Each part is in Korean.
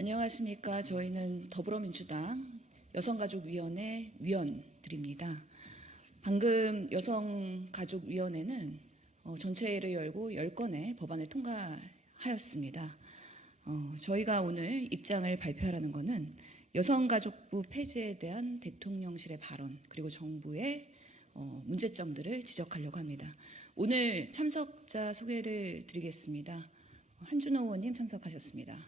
안녕하십니까. 저희는 더불어민주당 여성가족위원회 위원들입니다. 방금 여성가족위원회는 전체회의를 열고 10건의 법안을 통과하였습니다. 저희가 오늘 입장을 발표하라는 것은 여성가족부 폐지에 대한 대통령실의 발언 그리고 정부의 문제점들을 지적하려고 합니다. 오늘 참석자 소개를 드리겠습니다. 한준호 의원님 참석하셨습니다.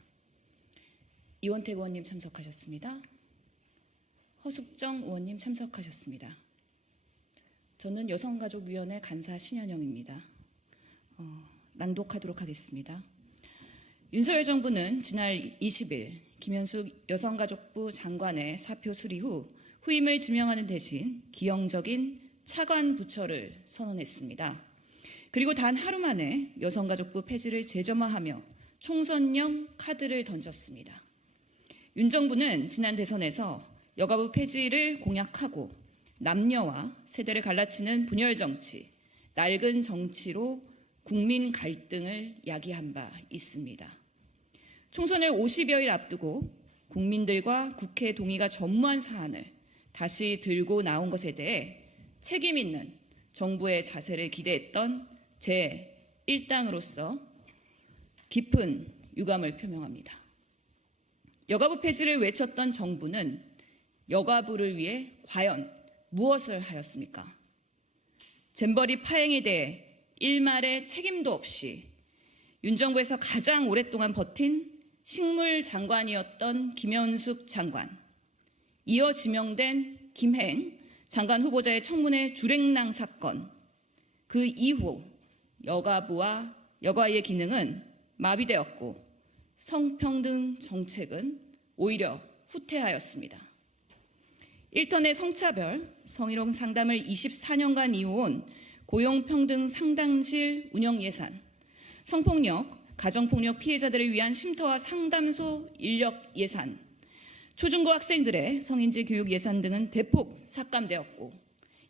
이원택 의원님 참석하셨습니다. 허숙정 의원님 참석하셨습니다. 저는 여성가족위원회 간사 신현영입니다. 낭독하도록 하겠습니다. 윤석열 정부는 지난 20일 김현숙 여성가족부 장관의 사표 수리 후 후임을 지명하는 대신 기형적인 차관 부처를 선언했습니다. 그리고 단 하루 만에 여성가족부 폐지를 재점화하며 총선용 카드를 던졌습니다. 윤 정부는 지난 대선에서 여가부 폐지를 공약하고 남녀와 세대를 갈라치는 분열 정치, 낡은 정치로 국민 갈등을 야기한 바 있습니다. 총선을 50여일 앞두고 국민들과 국회 동의가 전무한 사안을 다시 들고 나온 것에 대해 책임 있는 정부의 자세를 기대했던 제1당으로서 깊은 유감을 표명합니다. 여가부 폐지를 외쳤던 정부는 여가부를 위해 과연 무엇을 하였습니까? 잼버리 파행에 대해 일말의 책임도 없이 윤 정부에서 가장 오랫동안 버틴 식물 장관이었던 김현숙 장관, 이어 지명된 김행 장관 후보자의 청문회 주랭랑 사건, 그 이후 여가부와 여가의 기능은 마비되었고 성평등 정책은 오히려 후퇴하였습니다. 1턴의 성차별, 성희롱 상담을 24년간 이어온 고용평등 상담실 운영 예산, 성폭력, 가정폭력 피해자들을 위한 쉼터와 상담소 인력 예산, 초중고 학생들의 성인지 교육 예산 등은 대폭 삭감되었고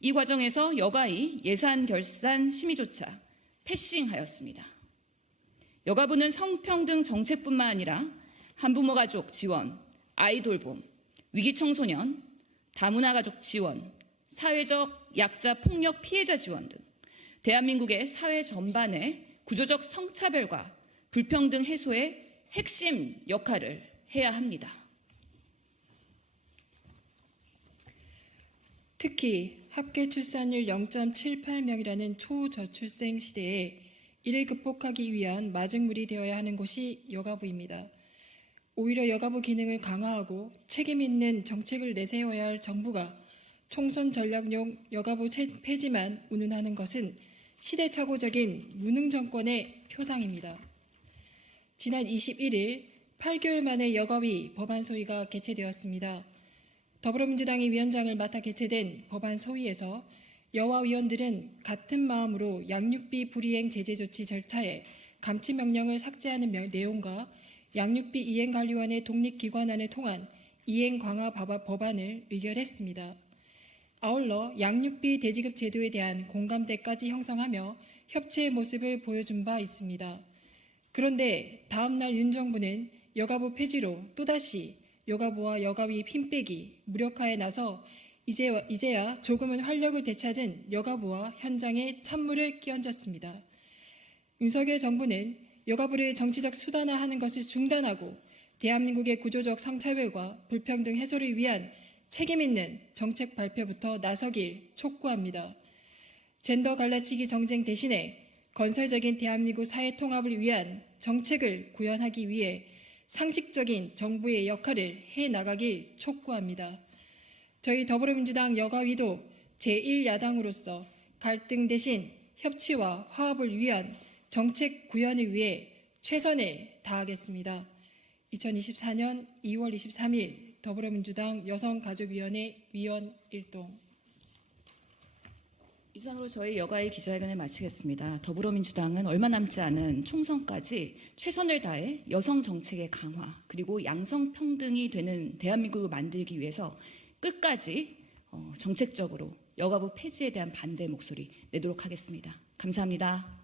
이 과정에서 여가의 예산 결산 심의조차 패싱하였습니다. 여가부는 성평등 정책뿐만 아니라 한부모 가족 지원, 아이 돌봄, 위기 청소년, 다문화 가족 지원, 사회적 약자 폭력 피해자 지원 등 대한민국의 사회 전반의 구조적 성차별과 불평등 해소의 핵심 역할을 해야 합니다. 특히 합계 출산율 0.78명이라는 초저출생 시대에 이를 극복하기 위한 마중물이 되어야 하는 곳이 여가부입니다. 오히려 여가부 기능을 강화하고 책임 있는 정책을 내세워야 할 정부가 총선 전략용 여가부 폐지만 운운하는 것은 시대착오적인 무능 정권의 표상입니다. 지난 21일 8개월 만에 여가위 법안 소위가 개최되었습니다. 더불어민주당이 위원장을 맡아 개최된 법안 소위에서 여와 위원들은 같은 마음으로 양육비 불이행 제재 조치 절차에 감치 명령을 삭제하는 내용과 양육비 이행관리원의 독립기관안을 통한 이행 강화 법안을 의결했습니다. 아울러 양육비 대지급 제도에 대한 공감대까지 형성하며 협치의 모습을 보여준 바 있습니다. 그런데 다음 날 윤 정부는 여가부 폐지로 또다시 여가부와 여가위 핀빼기 무력화에 나서 이제야 조금은 활력을 되찾은 여가부와 현장에 찬물을 끼얹었습니다. 윤석열 정부는 여가부를 정치적 수단화하는 것을 중단하고 대한민국의 구조적 성차별과 불평등 해소를 위한 책임 있는 정책 발표부터 나서길 촉구합니다. 젠더 갈라치기 정쟁 대신에 건설적인 대한민국 사회 통합을 위한 정책을 구현하기 위해 상식적인 정부의 역할을 해나가길 촉구합니다. 저희 더불어민주당 여가위도 제1야당으로서 갈등 대신 협치와 화합을 위한 정책 구현을 위해 최선을 다하겠습니다. 2024년 2월 23일 더불어민주당 여성가족위원회 위원 일동. 이상으로 저희 여가의 기자회견을 마치겠습니다. 더불어민주당은 얼마 남지 않은 총선까지 최선을 다해 여성 정책의 강화 그리고 양성평등이 되는 대한민국을 만들기 위해서 끝까지 정책적으로 여가부 폐지에 대한 반대 목소리 내도록 하겠습니다. 감사합니다.